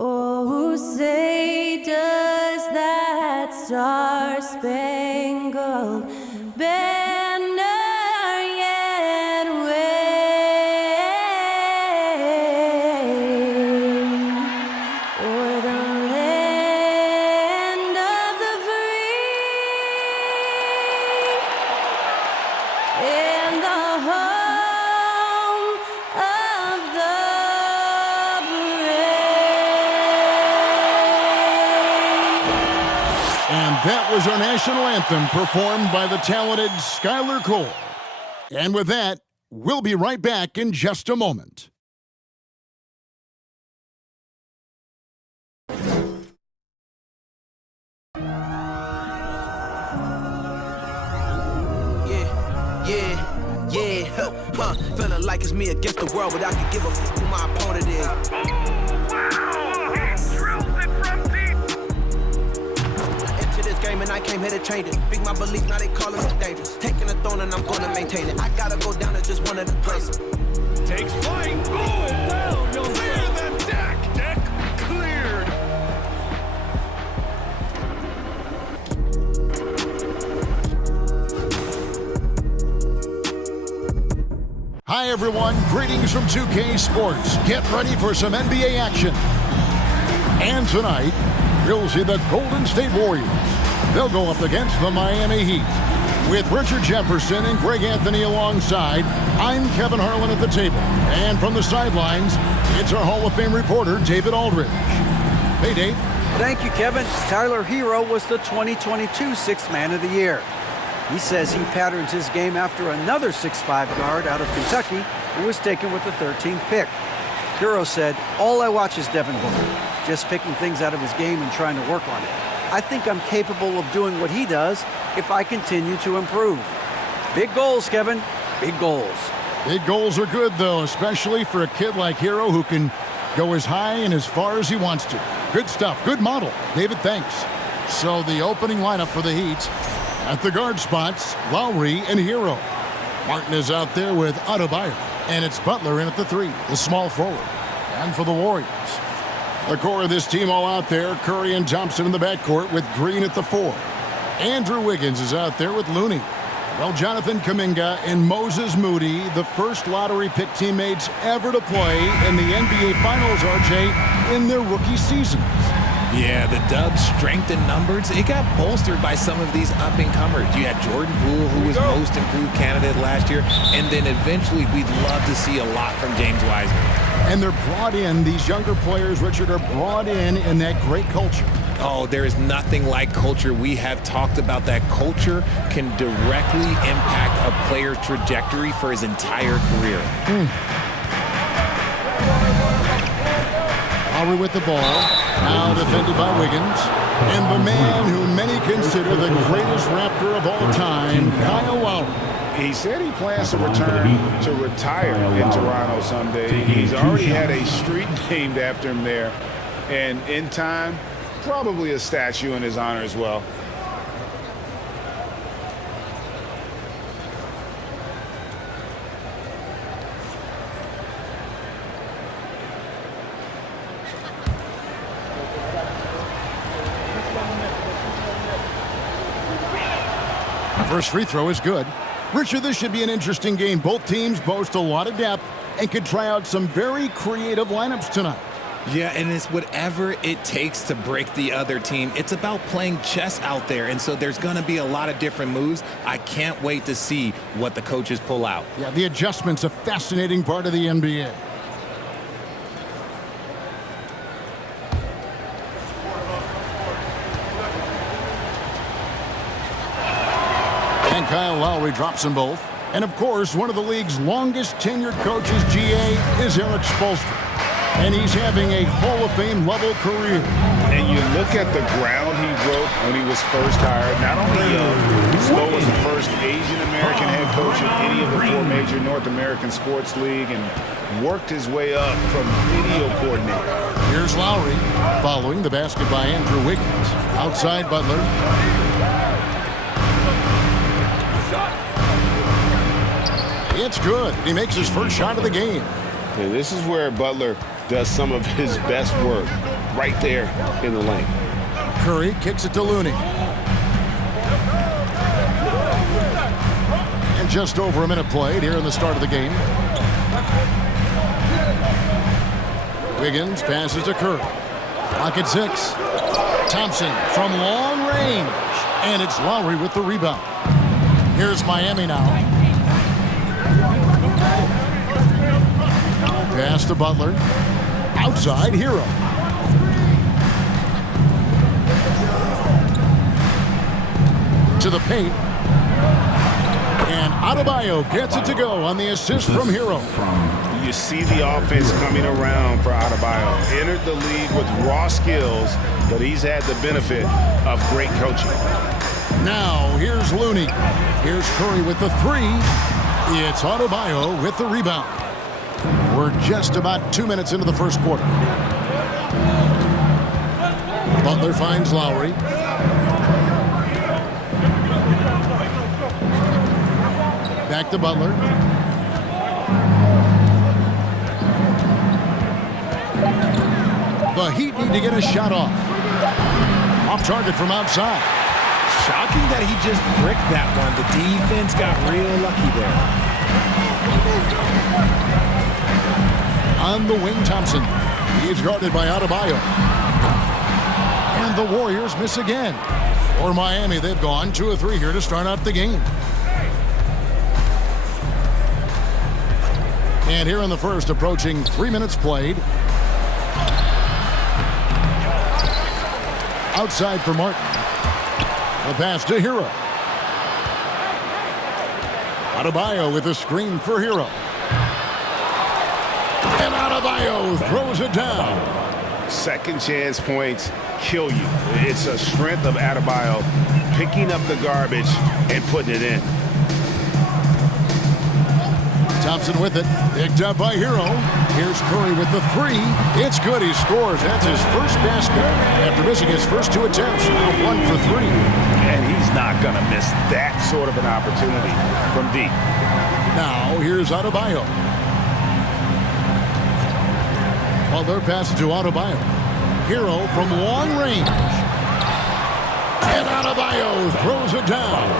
Oh, say does that star-spangled banner yet wave o'er the land of the free and the home of the That was our national anthem performed by the talented Skylar Cole. And with that, we'll be right back in just a moment. Feeling like it's me against the world, but I can give a f who my opponent is. And I came here to change it. Big my belief, now they calling it dangerous. Taking a throne and I'm gonna maintain it. I gotta go down to just one of the places. Takes flight. Oh, down. Clear the deck. Deck cleared. Hi, everyone. Greetings from 2K Sports. Get ready for some NBA action. And tonight, you'll see the Golden State Warriors. They'll go up against the Miami Heat. With Richard Jefferson and Greg Anthony alongside, I'm Kevin Harlan at the table. And from the sidelines, it's our Hall of Fame reporter, David Aldridge. Hey, Dave. Thank you, Kevin. Tyler Hero was the 2022 Sixth Man of the Year. He says he patterns his game after another 6'5" guard out of Kentucky who was taken with the 13th pick. Hero said, "All I watch is Devin Booker, just picking things out of his game and trying to work on it. I think I'm capable of doing what he does if I continue to improve." Big goals, Kevin. Big goals. Big goals are good, though, especially for a kid like Hero who can go as high and as far as he wants to. Good stuff. Good model. David, thanks. So the opening lineup for the Heat. At the guard spots, Lowry and Hero. Martin is out there with Adebayo. And it's Butler in at the 3, the small forward. And for the Warriors, the core of this team all out there, Curry and Thompson in the backcourt with Green at the 4. Andrew Wiggins is out there with Looney. Well, Jonathan Kuminga and Moses Moody, the first lottery pick teammates ever to play in the NBA Finals, RJ, in their rookie seasons. Yeah, the Dubs' strength in numbers, it got bolstered by some of these up-and-comers. You had Jordan Poole, who was most improved candidate last year, and then eventually we'd love to see a lot from James Wiseman. And they're brought in, these younger players, Richard, are brought in that great culture. Oh, there is nothing like culture. We have talked about that culture can directly impact a player's trajectory for his entire career. Lowry with the ball, now defended by Wiggins. And the man who many consider the greatest Raptor of all time, Kyle Lowry. He said he plans to return to retire in Toronto someday. He's already had a street named after him there. And in time, probably a statue in his honor as well. First free throw is good. Richard, this should be an interesting game. Both teams boast a lot of depth and could try out some very creative lineups tonight. Yeah, and it's whatever it takes to break the other team. It's about playing chess out there, and so there's going to be a lot of different moves. I can't wait to see what the coaches pull out. Yeah, the adjustment's a fascinating part of the NBA. And Kyle Lowry drops them both. And, of course, one of the league's longest tenured coaches, GA, is Eric Spoelstra. And he's having a Hall of Fame level career. And you look at the ground he broke when he was first hired. Not only Spo was the first Asian-American head coach in any of the 4 major North American sports league and worked his way up from video coordinator. Here's Lowry following the basket by Andrew Wiggins. Outside Butler. It's good. He makes his first shot of the game. Yeah, this is where Butler does some of his best work right there in the lane. Curry kicks it to Looney. And just over a minute played here in the start of the game. Wiggins passes to Curry. Clock at 6. Thompson from long range. And it's Lowry with the rebound. Here's Miami now. Pass to Butler. Outside, Hero. To the paint. And Adebayo gets it to go on the assist from Hero. You see the offense coming around for Adebayo. Entered the league with raw skills, but he's had the benefit of great coaching. Now, here's Looney. Here's Curry with the 3. It's Adebayo with the rebound. We're just about 2 minutes into the first quarter. Butler finds Lowry. Back to Butler. The Heat need to get a shot off. Off target from outside. Shocking that he just bricked that one. The defense got real lucky there. On the wing, Thompson. He's guarded by Adebayo. And the Warriors miss again. For Miami, they've gone 2 of 3 here to start out the game. And here in the first, approaching 3 minutes played. Outside for Martin. The pass to Hero. Adebayo with a screen for Hero. And Adebayo throws it down. Second chance points kill you. It's a strength of Adebayo picking up the garbage and putting it in. Thompson with it. Picked up by Hero. Here's Curry with the 3. It's good. He scores. That's his first basket after missing his first 2 attempts. Now 1 for 3. And he's not going to miss that sort of an opportunity from deep. Now here's Adebayo. Butler passes to Adebayo. Hero from long range. And Adebayo throws it down.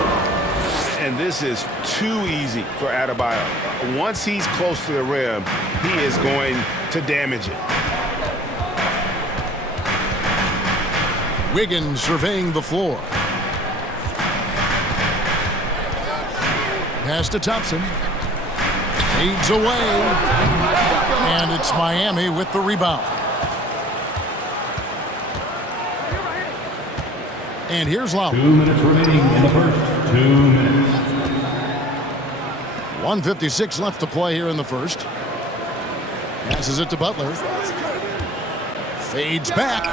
And this is too easy for Adebayo. Once he's close to the rim, he is going to damage it. Wiggins surveying the floor. Pass to Thompson. Fades away. And it's Miami with the rebound. And here's Lowry. 2 minutes remaining in the first. 2 minutes. 1:56 left to play here in the first. Passes it to Butler. Fades back.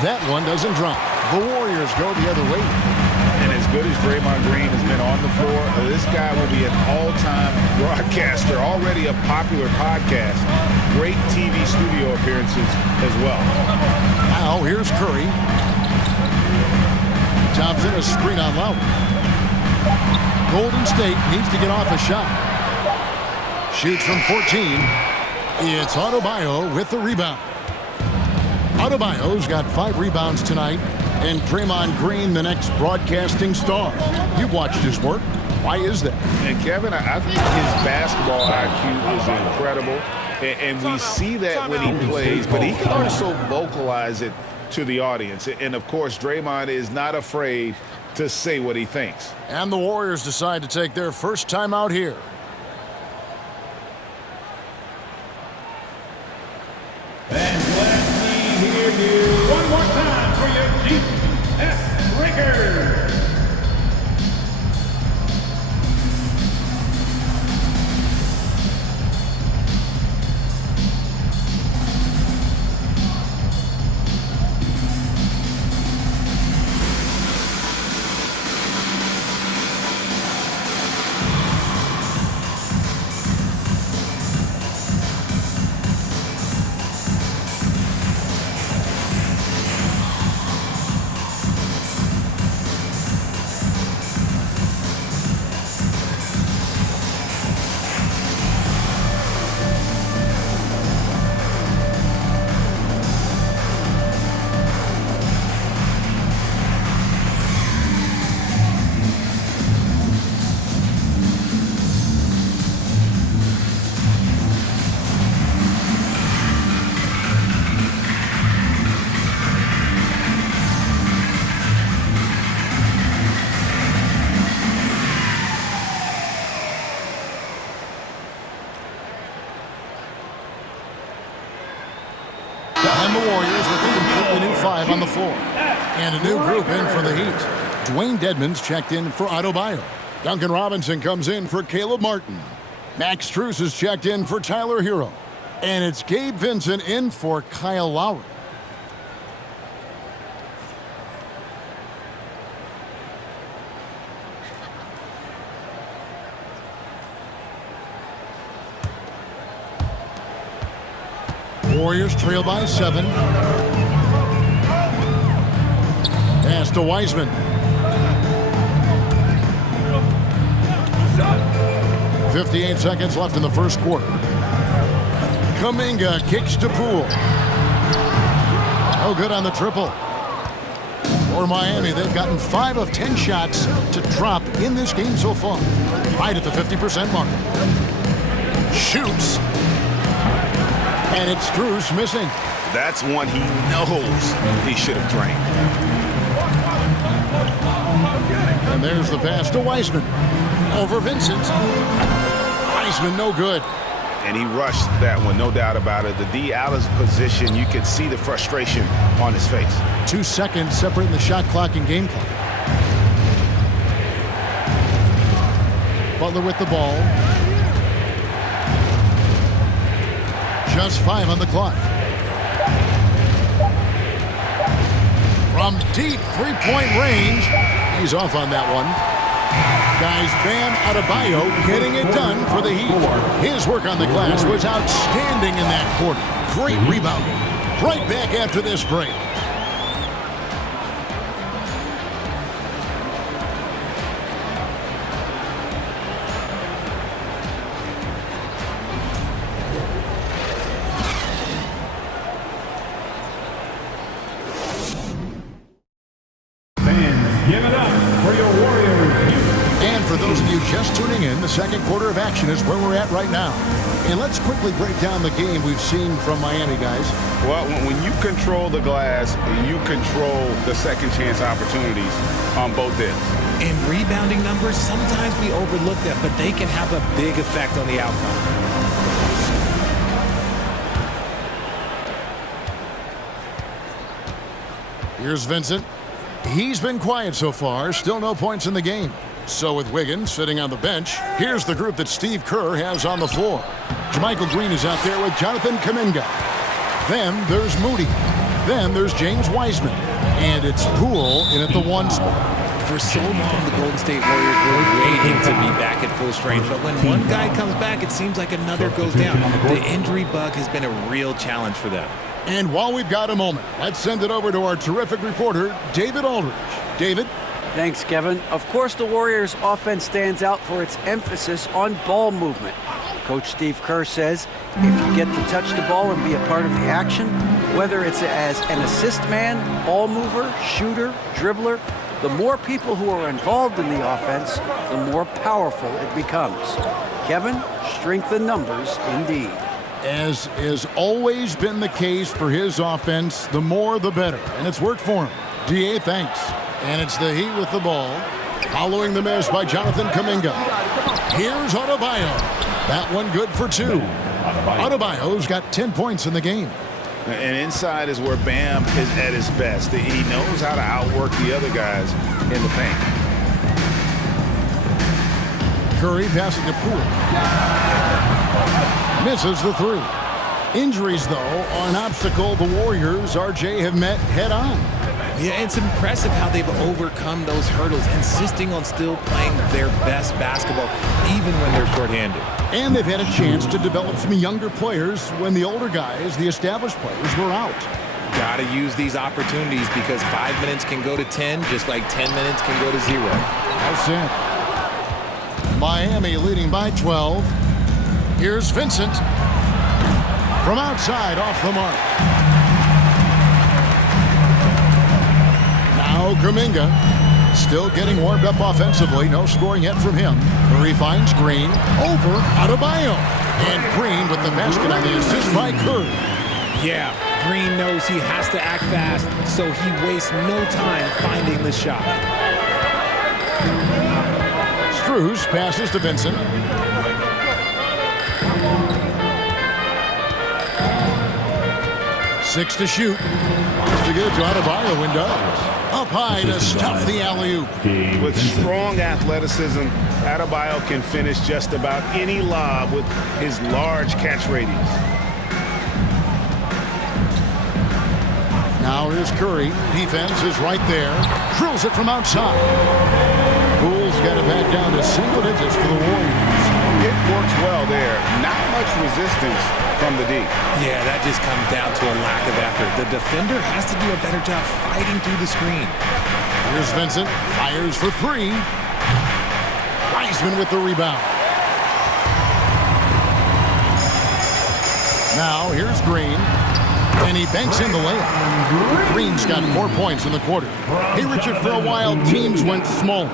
That one doesn't drop. The Warriors go the other way. And as good as Draymond Green has been on the floor, this guy will be an all-time broadcaster, already a popular podcast. Great TV studio appearances as well. Now here's Curry. Thompson, a screen on Lowry. Golden State needs to get off a shot. Shoots from 14. It's Adebayo with the rebound. Adebayo's got 5 rebounds tonight. And Draymond Green, the next broadcasting star. You've watched his work. Why is that? And Kevin, I think his basketball IQ is incredible. And we see that when he plays, but he can also vocalize it to the audience. And of course, Draymond is not afraid to say what he thinks. And the Warriors decide to take their first time out here. And let me hear you one more time for your GS Breakers. And the Warriors with a completely new 5 on the floor. And a new group in for the Heat. Dwayne Dedmon's checked in for Adebayo. Duncan Robinson comes in for Caleb Martin. Max Strus is checked in for Tyler Hero. And it's Gabe Vincent in for Kyle Lowry. Warriors trail by 7. Pass to Wiseman. 58 seconds left in the first quarter. Kuminga kicks to Poole. No good on the triple. For Miami, they've gotten 5 of 10 shots to drop in this game so far. Right at the 50% mark. Shoots. And it's Strus missing. That's one he knows he should have drained. And there's the pass to Wiseman. Over Vincent. Wiseman no good. And he rushed that one, no doubt about it. The D out of position, you could see the frustration on his face. 2 seconds separating the shot clock and game clock. Butler with the ball. Just 5 on the clock. From deep three-point range. He's off on that one. Guys, Bam Adebayo getting it done for the Heat. His work on the glass was outstanding in that quarter. Great rebound. Right back after this break. Fans, give it up for your Warriors. And for those of you just tuning in, the second quarter of action is where we're at right now. And let's quickly break down the game we've seen from Miami, guys. Well, when you control the glass, you control the second chance opportunities on both ends. And rebounding numbers, sometimes we overlook them, but they can have a big effect on the outcome. Here's Vincent. He's been quiet so far. Still no points in the game. So with Wiggins sitting on the bench, here's the group that Steve Kerr has on the floor. Jermichael Green is out there with Jonathan Kuminga. Then there's Moody. Then there's James Wiseman. And it's Poole in at the 1 spot. For so long, the Golden State Warriors were waiting to be back at full strength. But when one guy comes back, it seems like another goes down. The injury bug has been a real challenge for them. And while we've got a moment, let's send it over to our terrific reporter, David Aldridge. David? Thanks, Kevin. Of course, the Warriors' offense stands out for its emphasis on ball movement. Coach Steve Kerr says if you get to touch the ball and be a part of the action, whether it's as an assist man, ball mover, shooter, dribbler, the more people who are involved in the offense, the more powerful it becomes. Kevin, strength in numbers indeed. As has always been the case for his offense, the more the better. And it's worked for him. DA, thanks. And it's the Heat with the ball. Following the miss by Jonathan Kuminga. Here's Adebayo. That one good for 2. Adebayo's got 10 points in the game. And inside is where Bam is at his best. He knows how to outwork the other guys in the paint. Curry passing to Poole. Misses the 3. Injuries, though, are an obstacle the Warriors, RJ, have met head-on. Yeah, it's impressive how they've overcome those hurdles, insisting on still playing their best basketball, even when they're shorthanded. And they've had a chance to develop some younger players when the older guys, the established players, were out. Got to use these opportunities because 5 minutes can go to 10, just like 10 minutes can go to 0. Well said. Miami leading by 12. Here's Vincent. From outside, off the mark. Now Kuminga. Still getting warmed up offensively. No scoring yet from him. Curry finds Green. Over Adebayo. And Green with the basket on the assist by Curry. Yeah, Green knows he has to act fast, so he wastes no time finding the shot. Strus passes to Vincent. 6 to shoot. Wants to get it to Adebayo and does. Up high to stuff the alley-oop. With strong athleticism, Adebayo can finish just about any lob with his large catch radius. Now here's Curry. Defense is right there. Drills it from outside. Poole's got it back down to single digits for the Warriors. It works well there. Not much resistance from the D. Yeah, that just comes down to a lack of effort. The defender has to do a better job fighting through the screen. Here's Vincent. Fires for 3. Wiseman with the rebound. Now here's Green. And he banks in the layup. Green's got 4 points in the quarter. Hey, Richard, for a while, teams went smaller.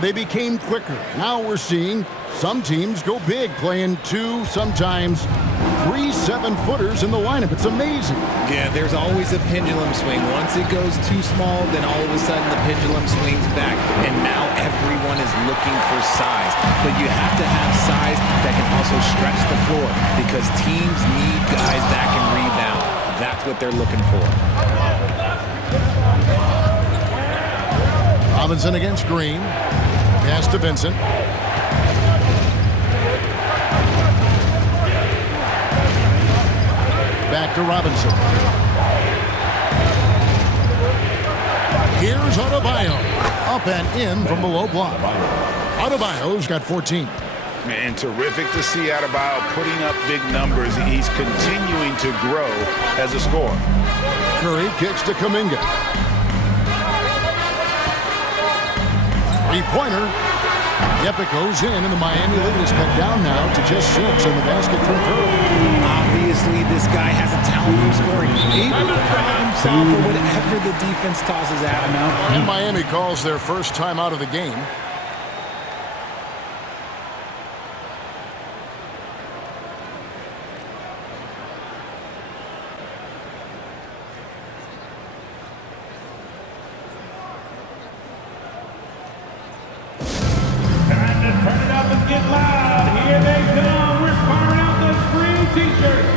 They became quicker. Now we're seeing some teams go big, playing 2, sometimes 3 7-footers in the lineup. It's amazing. Yeah, there's always a pendulum swing. Once it goes too small, then all of a sudden the pendulum swings back. And now everyone is looking for size. But you have to have size that can also stretch the floor because teams need guys that can rebound. That's what they're looking for. Robinson against Green. Pass to Vincent. Back to Robinson. Here's Adebayo. Up and in from the low block. Adebayo's got 14. Man, terrific to see Adebayo putting up big numbers. He's continuing to grow as a scorer. Curry kicks to Kuminga. Three-pointer. Yep, it goes in, and the Miami lead is cut down now to just 6 in the basket from Curry. Obviously, this guy has a talent for scoring. Able to problem solve for whatever the defense tosses at him. And Miami calls their first time out of the game. Time to turn it up and get loud. Here they come. We're firing out those green t-shirts.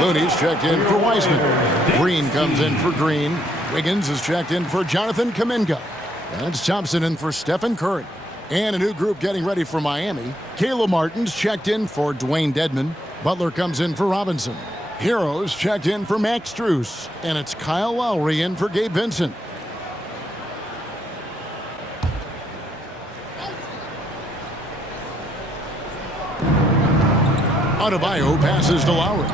Looney's checked in for Wiseman. Green comes in for Green. Wiggins is checked in for Jonathan Kuminga. That's Thompson in for Stephen Curry. And a new group getting ready for Miami. Caleb Martin's checked in for Dwayne Dedman. Butler comes in for Robinson. Heroes checked in for Max Strus. And it's Kyle Lowry in for Gabe Vincent. Adebayo passes to Lowry.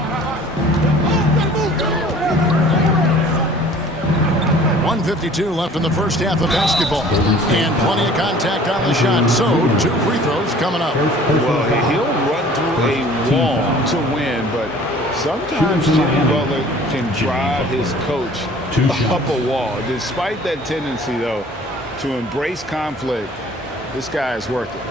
1:52 left in the first half of basketball. And plenty of contact on the shot. So, 2 free throws coming up. Well, he'll run through a wall to win, but sometimes Jimmy Butler can drive his coach up a wall. Despite that tendency, though, to embrace conflict, this guy is worth it.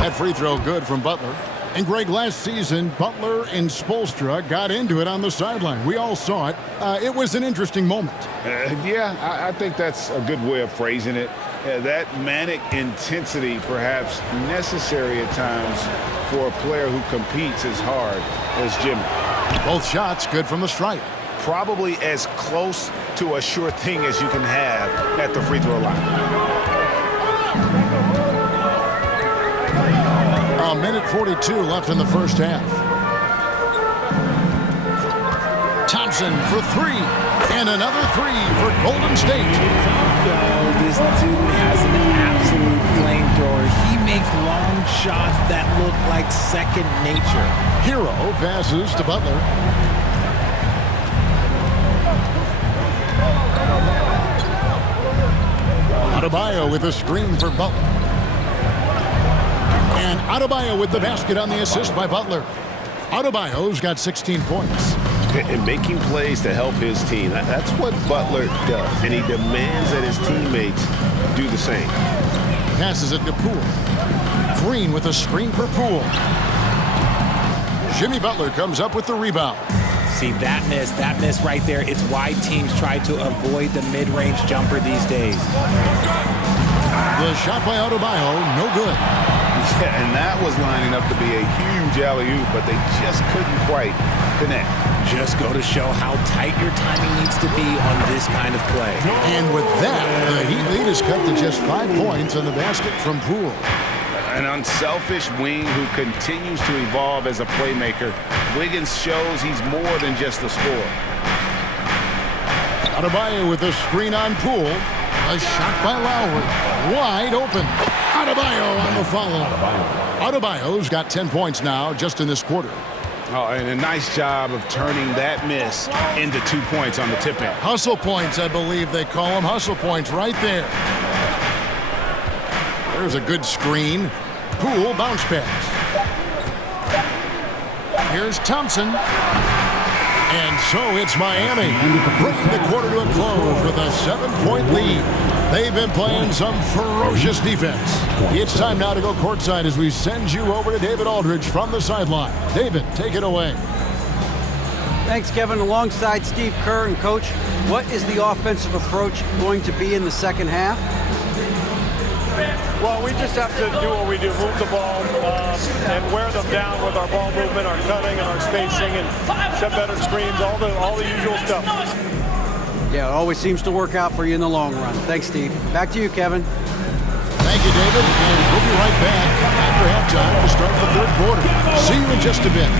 That free throw good from Butler. And Greg, last season, Butler and Spoelstra got into it on the sideline. We all saw it. It was an interesting moment. Yeah, I think that's a good way of phrasing it. Yeah, that manic intensity perhaps necessary at times for a player who competes as hard as Jimmy. Both shots good from the stripe. Probably as close to a sure thing as you can have at the free throw line. A minute 42 left in the first half. Thompson for three. And another three for Golden State. Oh, this dude has an absolute flamethrower. He makes long shots that look like second nature. Hero passes to Butler. Adebayo with a screen for Butler. And Adebayo with the basket on the assist by Butler. Adebayo's got 16 points. And making plays to help his team. That's what Butler does. And he demands that his teammates do the same. Passes it to Poole. Green with a screen for Poole. Jimmy Butler comes up with the rebound. See, that miss right there, it's why teams try to avoid the mid-range jumper these days. The shot by Adebayo, no good. Yeah, and that was lining up to be a huge alley-oop, but they just couldn't quite connect. Just go to show how tight your timing needs to be on this kind of play. And with that, the Heat lead is cut to just 5 points on the basket from Poole. An unselfish wing who continues to evolve as a playmaker. Wiggins shows he's more than just a scorer. Adebayo with a screen on Poole. A shot by Lowry. Wide open. Adebayo on the follow. Adebayo's got 10 points now just in this quarter. Oh, and a nice job of turning that miss into 2 points on the tip end. Hustle points, I believe they call them. Hustle points right there. There's a good screen. Poole bounce pass. Here's Thompson. And so it's Miami, bringing the quarter to a close with a 7-point lead. They've been playing some ferocious defense. It's time now to go courtside as we send you over to David Aldridge from the sideline. David, take it away. Thanks, Kevin. Alongside Steve Kerr and Coach, what is the offensive approach going to be in the second half? Well, we just have to do what we do, move the ball and wear them down with our ball movement, our cutting, and our spacing, and set better screens, all the usual stuff. Yeah, it always seems to work out for you in the long run. Thanks, Steve. Back to you, Kevin. Thank you, David. And we'll be right back after halftime to start the third quarter. See you in just a bit.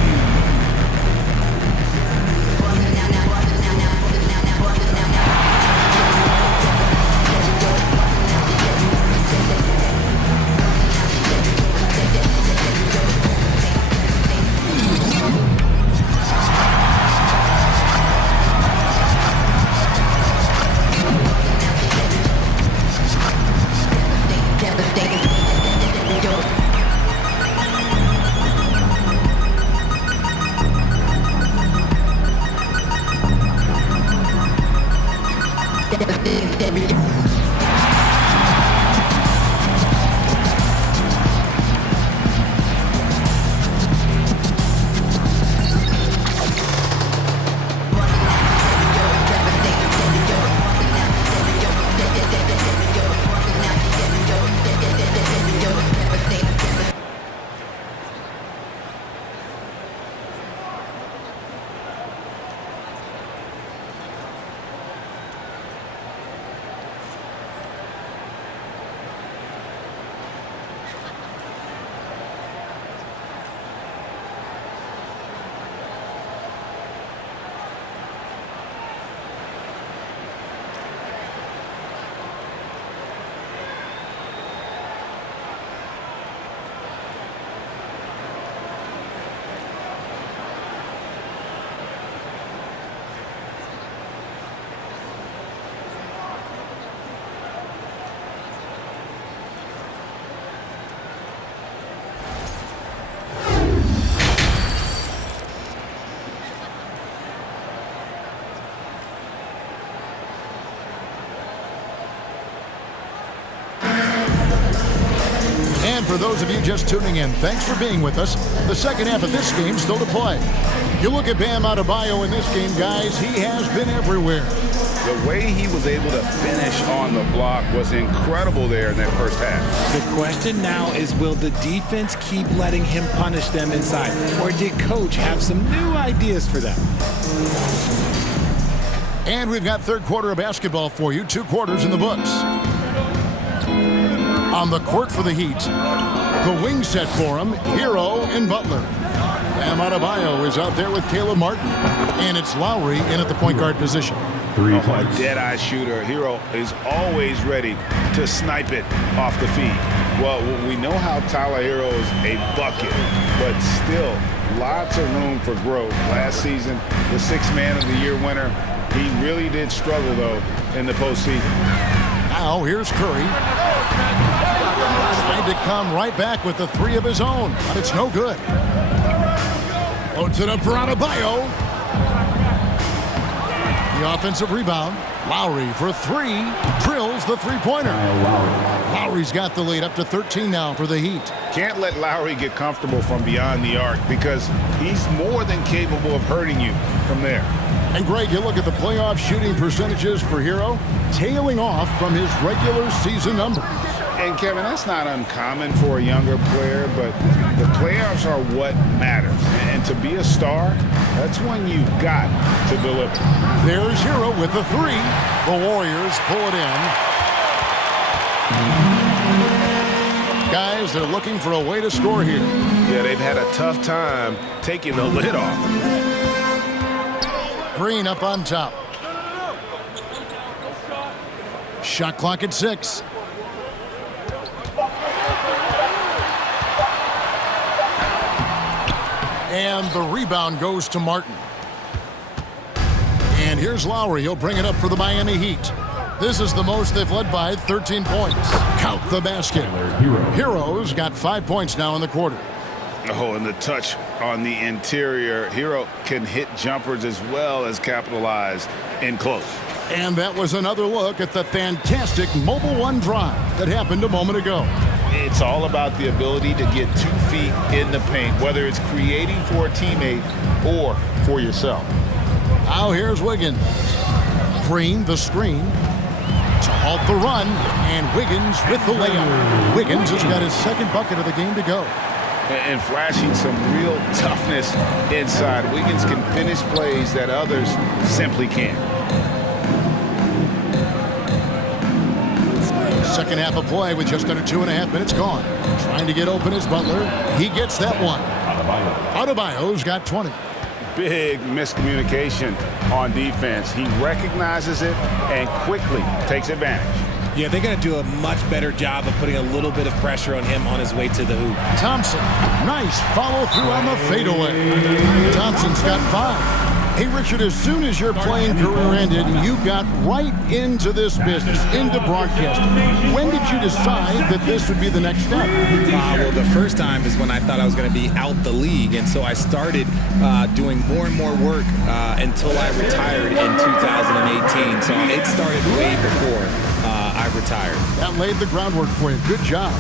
And for those of you just tuning in, thanks for being with us. The second half of this game still to play. You look at Bam Adebayo in this game, guys, he has been everywhere. The way he was able to finish on the block was incredible there in that first half. The question now is, will the defense keep letting him punish them inside? Or did Coach have some new ideas for them? And we've got third quarter of basketball for you. 2 quarters in the books. On the court for the Heat, the wing set for him, Hero and Butler. Bam Adebayo is out there with Caleb Martin. And it's Lowry in at the point guard position. A dead-eye shooter. Hero is always ready to snipe it off the feet. Well, we know how Tyler Hero is a bucket, but still lots of room for growth. Last season, the 6th Man of the Year winner. He really did struggle, though, in the postseason. Now here's Curry. Trying to come right back with the 3 of his own, but it's no good. Loads it up for Adebayo. The offensive rebound. Lowry for 3. Drills the three-pointer. Lowry's got the lead up to 13 now for the Heat. Can't let Lowry get comfortable from beyond the arc because he's more than capable of hurting you from there. And Greg, you look at the playoff shooting percentages for Hero, tailing off from his regular season numbers. And Kevin, that's not uncommon for a younger player, but the playoffs are what matters. And to be a star, that's when you've got to deliver. There's Hero with the 3. The Warriors pull it in. Guys, they're looking for a way to score here. Yeah, they've had a tough time taking the lid off. Green up on top. Shot clock at 6. And the rebound goes to Martin. And here's Lowry. He'll bring it up for the Miami Heat. This is the most they've led by, 13 points. Count the basket. Hero's got 5 points now in the quarter. Oh, and the touch on the interior. Hero can hit jumpers as well as capitalize in close. And that was another look at the fantastic Mobile One drive that happened a moment ago. It's all about the ability to get 2 feet in the paint, whether it's creating for a teammate or for yourself. Now here's Wiggins. Green, the screen to halt the run, and Wiggins with the layup. Wiggins has got his 2nd bucket of the game to go. And flashing some real toughness inside. Wiggins can finish plays that others simply can't. Second half of play with just under 2.5 minutes gone. Trying to get open is Butler. He gets that one. Adebayo's got 20. Big miscommunication on defense. He recognizes it and quickly takes advantage. Yeah, they got to do a much better job of putting a little bit of pressure on him on his way to the hoop. Thompson, nice follow through on the fadeaway. Thompson's got 5. Hey, Richard, as soon as your playing career ended, you got right into this business, into broadcasting. When did you decide that this would be the next step? Well, the first time is when I thought I was going to be out the league, and so I started doing more and more work until I retired in 2018. So it started way before I retired. That laid the groundwork for you. Good job.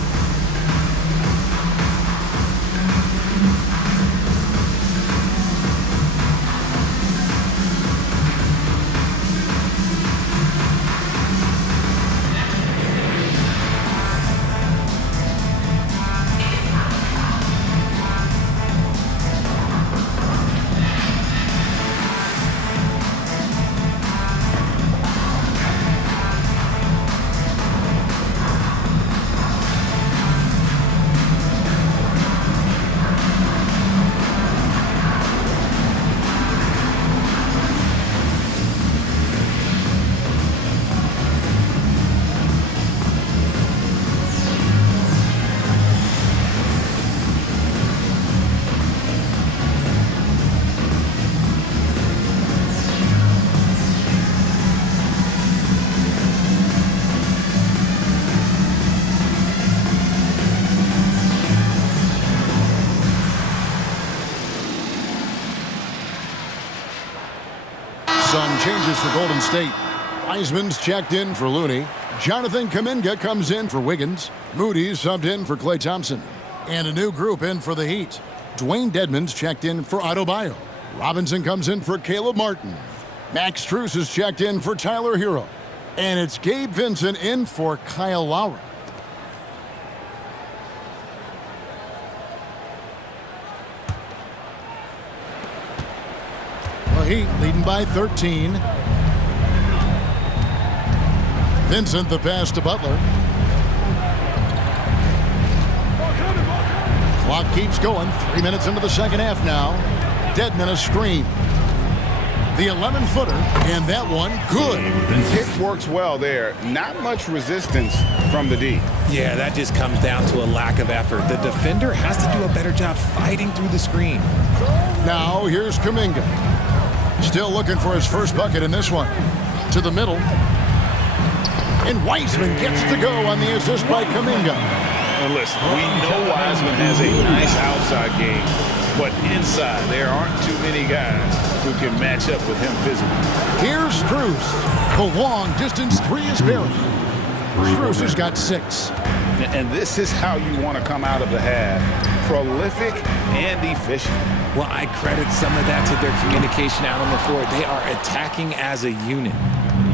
Some changes for Golden State. Wiseman's checked in for Looney. Jonathan Kuminga comes in for Wiggins. Moody's subbed in for Klay Thompson. And a new group in for the Heat. Dwayne Dedmon's checked in for Adebayo. Robinson comes in for Caleb Martin. Max Strus is checked in for Tyler Hero. And it's Gabe Vincent in for Kyle Lowry. The Heat leading by 13. Vincent the pass to Butler. Clock keeps going. 3 minutes into the second half now. Dedmon a screen. The 11-footer, and that one good. It works well there. Not much resistance from the D. Yeah, that just comes down to a lack of effort. The defender has to do a better job fighting through the screen. Now here's Kuminga. Still looking for his first bucket in this one. To the middle. And Wiseman gets to go on the assist by Kuminga. And listen, we know Wiseman has a nice outside game, but inside there aren't too many guys who can match up with him physically. Here's Strus. The long distance three is buried. Strus has got 6. And this is how you want to come out of the half. Prolific and efficient. Well, I credit some of that to their communication out on the floor. They are attacking as a unit.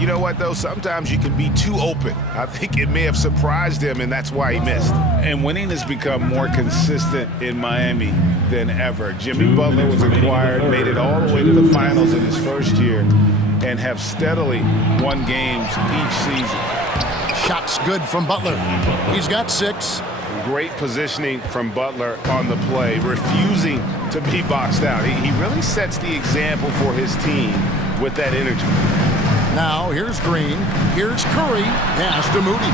You know what, though? Sometimes you can be too open. I think it may have surprised him, and that's why he missed. And winning has become more consistent in Miami than ever. Jimmy Butler was acquired, made it all the way to the finals in his first year, and have steadily won games each season. Shots good from Butler. He's got 6. Great positioning from Butler on the play, refusing to be boxed out. He really sets the example for his team with that energy. Now here's Green. Here's Curry. Pass to Moody.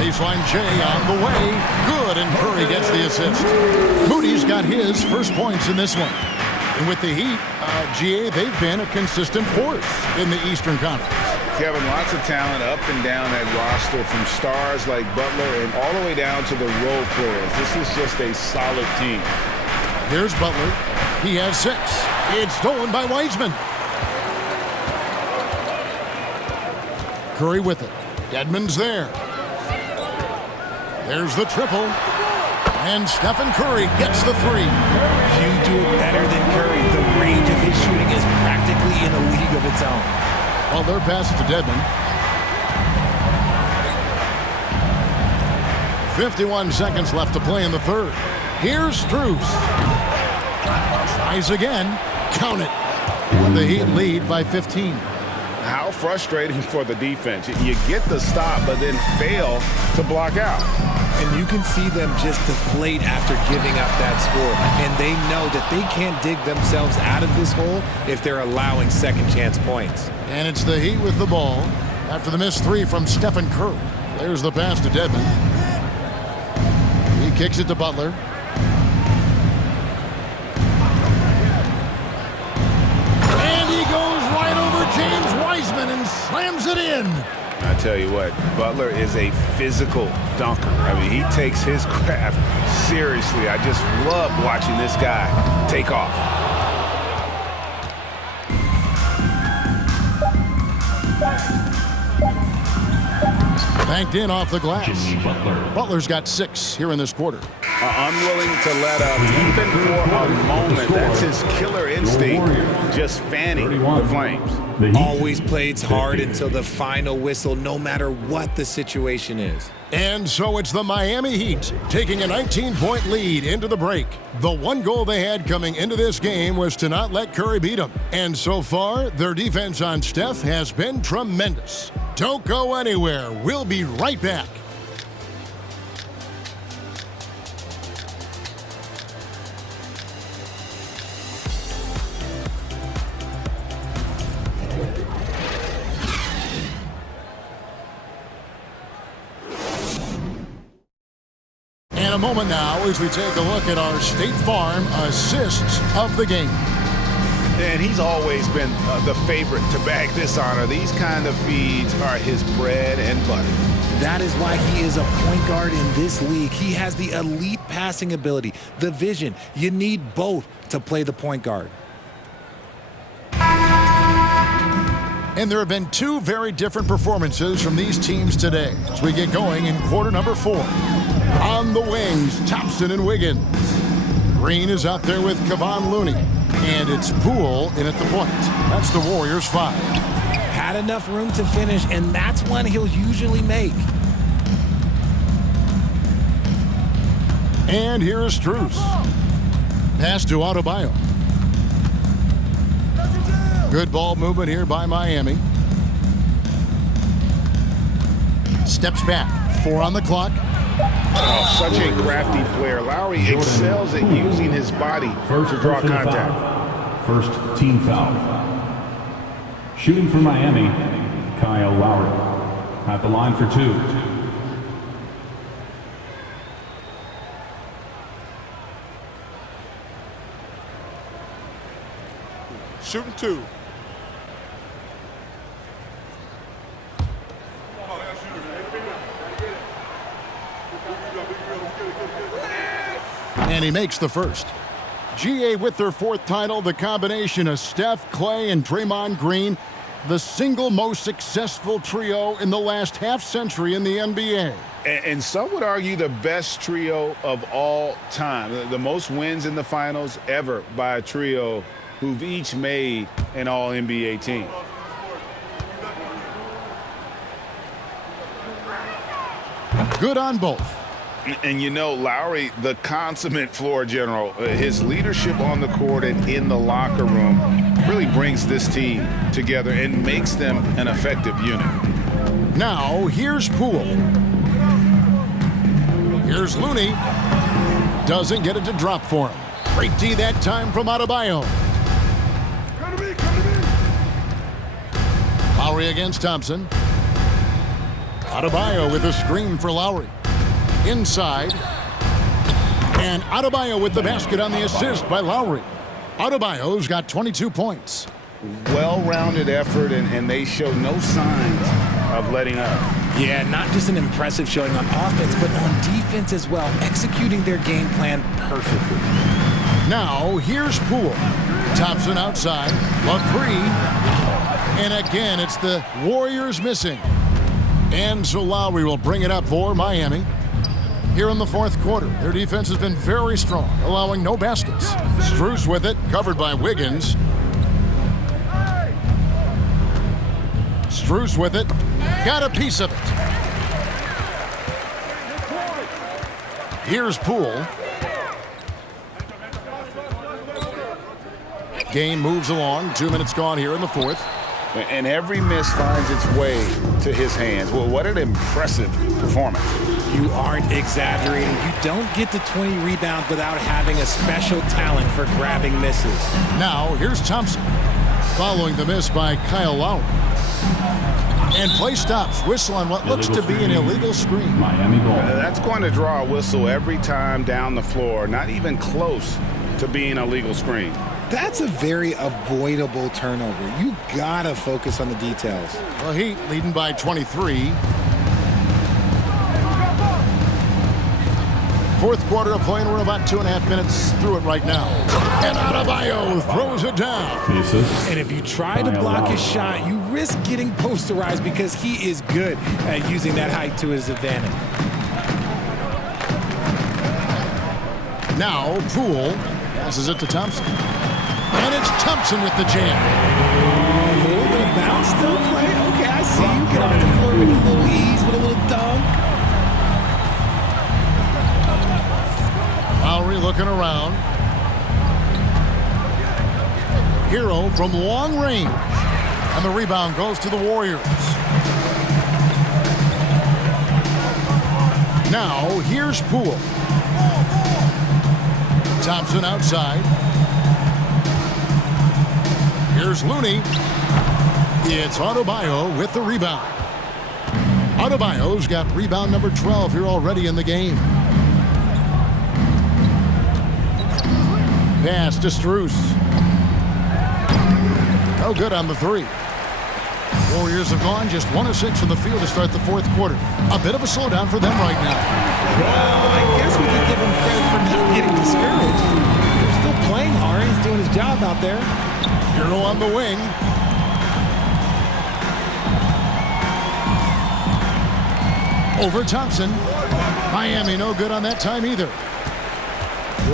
Baseline J on the way. Good, and Curry gets the assist. Moody's got his first points in this one. And with the Heat, GA, they've been a consistent force in the Eastern Conference. Kevin, lots of talent up and down that roster, from stars like Butler and all the way down to the role players. This is just a solid team. Here's Butler. He has 6. It's stolen by Wiseman. Curry with it. Dedmon's there. There's the triple. And Stephen Curry gets the 3. Few do it better than Curry. The range of his shooting is practically in a league of its own. Well, their pass to Dedmon. 51 seconds left to play in the third. Here's Strus. Tries again. Count it. And the Heat lead by 15. How frustrating for the defense. You get the stop, but then fail to block out. And you can see them just deflate after giving up that score. And they know that they can't dig themselves out of this hole if they're allowing second chance points. And it's the Heat with the ball after the missed 3 from Stephen Curry. There's the pass to Dedmon. He kicks it to Butler. And he goes right over James Wiseman and slams it in. I tell you what, Butler is a physical dunker. I mean, he takes his craft seriously. I just love watching this guy take off. Banked in off the glass. Butler's got 6 here in this quarter. Unwilling to let up even for a moment. That's his killer instinct, just fanning the flames. Always plays hard until the final whistle, no matter what the situation is. And so it's the Miami Heat taking a 19-point lead into the break. The one goal they had coming into this game was to not let Curry beat them. And so far, their defense on Steph has been tremendous. Don't go anywhere. We'll be right back. In a moment now as we take a look at our State Farm assists of the game. And he's always been the favorite to bag this honor. These kind of feeds are his bread and butter. That is why he is a point guard in this league. He has the elite passing ability, the vision. You need both to play the point guard. And there have been 2 very different performances from these teams today as we get going in quarter number 4. On the wings, Thompson and Wiggins. Green is out there with Kevon Looney. And it's Poole in at the point. That's the Warriors 5. Had enough room to finish, and that's one he'll usually make. And here is Strus. Pass to Adebayo. Good ball movement here by Miami. Steps back. 4 on the clock. Oh, such a crafty player. Lowry excels at using his body to draw contact. First team foul. Shooting for Miami, Kyle Lowry. At the line for 2. Shooting 2. And he makes the first. GA with their 4th title, the combination of Steph, Clay, and Draymond Green, the single most successful trio in the last half-century in the NBA. And some would argue the best trio of all time. The most wins in the finals ever by a trio who've each made an All-NBA team. Good on both. And you know, Lowry, the consummate floor general, his leadership on the court and in the locker room really brings this team together and makes them an effective unit. Now, here's Poole. Here's Looney. Doesn't get it to drop for him. Great D that time from Adebayo. Lowry against Thompson. Adebayo with a screen for Lowry. Inside. And Adebayo with the basket on the assist by Lowry. Adebayo's got 22 points. Well-rounded effort, and they show no signs of letting up. Yeah, not just an impressive showing on offense, but on defense as well, executing their game plan perfectly. Now, here's Poole. Thompson outside. A 3. And again, it's the Warriors missing. And so Lowry will bring it up for Miami. Here in the 4th quarter, their defense has been very strong, allowing no baskets. Strus with it, covered by Wiggins. Strus with it, got a piece of it. Here's Poole. Game moves along, 2 minutes gone here in the 4th. And every miss finds its way to his hands. Well, what an impressive performance. You aren't exaggerating. You don't get to 20 rebounds without having a special talent for grabbing misses. Now, here's Thompson. Following the miss by Kyle Lowry. And play stops. Whistle on what looks to be an illegal screen. Miami ball. That's going to draw a whistle every time down the floor. Not even close to being a legal screen. That's a very avoidable turnover. You gotta focus on the details. The Heat leading by 23. 4th quarter of play, and we're about 2.5 minutes through it right now. And Adebayo throws it down. And if you try to block his shot, you risk getting posterized because he is good at using that height to his advantage. Now Poole passes it to Thompson. And it's Thompson with the jam. A little bit of bounce still play. Okay, I see you. Get off the floor with a little ease, with a little dunk. Lowry looking around. Hero from long range. And the rebound goes to the Warriors. Now, here's Poole. Thompson outside. Here's Looney. It's Adebayo with the rebound. Adebayo's got rebound number 12 here already in the game. Pass to Strus. No good on the 3. Warriors have gone just 1 of 6 from the field to start the 4th quarter. A bit of a slowdown for them right now. Well, I guess we could give him credit for not getting discouraged. They're still playing hard. He's doing his job out there. Hero on the wing. Over Thompson. Miami no good on that time either.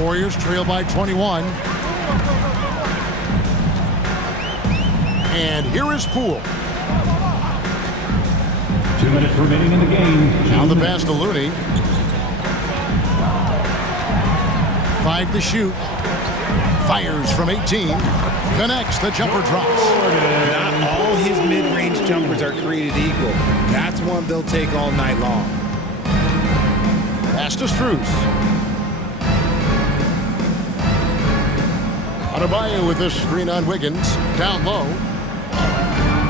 Warriors trail by 21. And here is Poole. 2 minutes remaining in the game. Now the pass to Looney. 5 to shoot. Fires from 18. Connects. The jumper drops. Not all his mid-range jumpers are created equal. That's one they'll take all night long. Pass to Strus. Adebayo with the screen on Wiggins. Down low.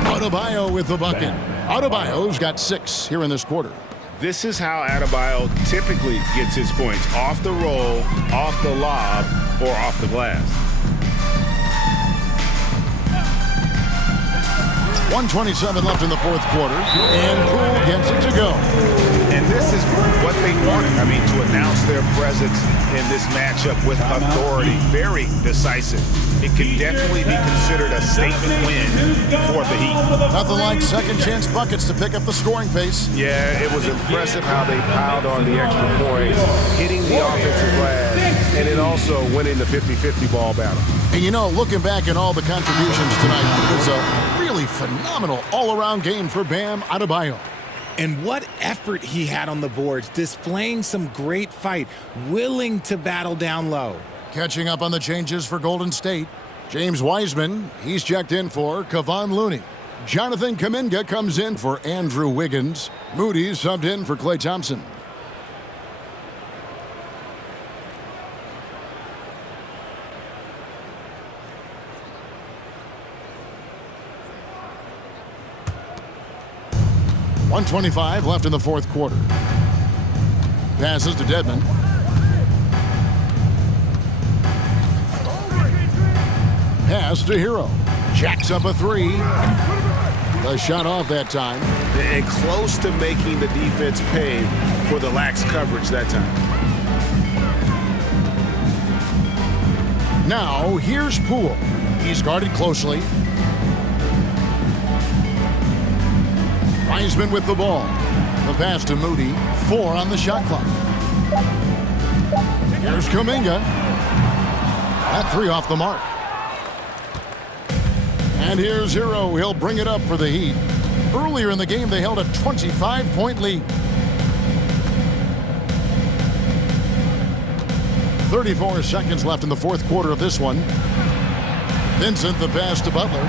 Adebayo with the bucket. Adebayo's got 6 here in this quarter. This is how Adebayo typically gets his points: off the roll, off the lob, or off the glass. 1:27 left in the fourth quarter, and Poole gets it to go. And this is what they wanted. I mean, to announce their presence in this matchup with authority. Very decisive. It could definitely be considered a statement win for the Heat. Nothing like second chance buckets to pick up the scoring pace. Yeah, it was impressive how they piled on the extra points, hitting the offensive glass, and then also winning the 50-50 ball battle. And you know, looking back at all the contributions tonight, it was a really phenomenal all-around game for Bam Adebayo. And what effort he had on the boards, displaying some great fight, willing to battle down low. Catching up on the changes for Golden State. James Wiseman, he's checked in for Kevon Looney. Jonathan Kuminga comes in for Andrew Wiggins. Moody's subbed in for Klay Thompson. .125 left in the fourth quarter. Passes to Dedmon. Pass to Hero. Jacks up a 3. The shot off that time. And close to making the defense pay for the lax coverage that time. Now, here's Poole. He's guarded closely. Wiseman with the ball. The pass to Moody. 4 on the shot clock. Here's Kuminga. That 3 off the mark. And here's Hero. He'll bring it up for the Heat. Earlier in the game, they held a 25-point lead. 34 seconds left in the fourth quarter of this one. Vincent the pass to Butler.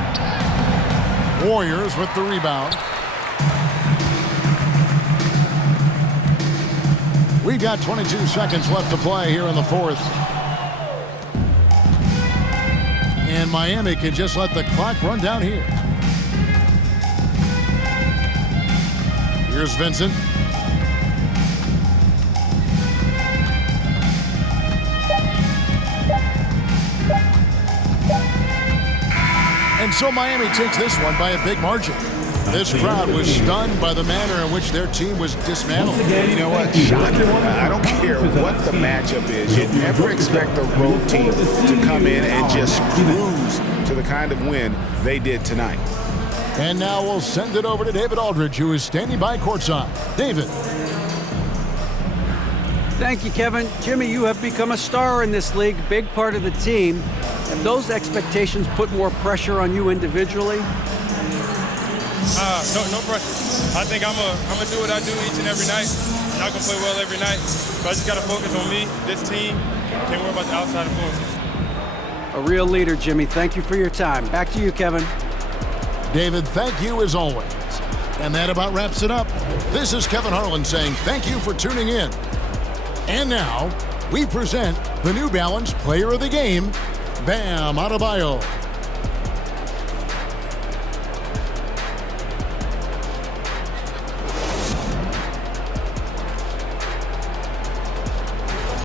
Warriors with the rebound. We've got 22 seconds left to play here in the fourth. And Miami can just let the clock run down here. Here's Vincent. And so Miami takes this one by a big margin. This crowd was stunned by the manner in which their team was dismantled. You know what? Shocking. I don't care what the matchup is. You never expect a road team to come in and just cruise to the kind of win they did tonight. And now we'll send it over to David Aldridge, who is standing by courtside. David. Thank you, Kevin. Jimmy, you have become a star in this league, big part of the team. Have those expectations put more pressure on you individually? No pressure. I think I'm gonna do what I do each and every night. I'm not gonna play well every night, but I just gotta focus on me, this team. Can't worry about the outside influences. A real leader, Jimmy. Thank you for your time. Back to you, Kevin. David, thank you as always. And that about wraps it up. This is Kevin Harlan saying thank you for tuning in. And now, we present the New Balance Player of the Game, Bam Adebayo.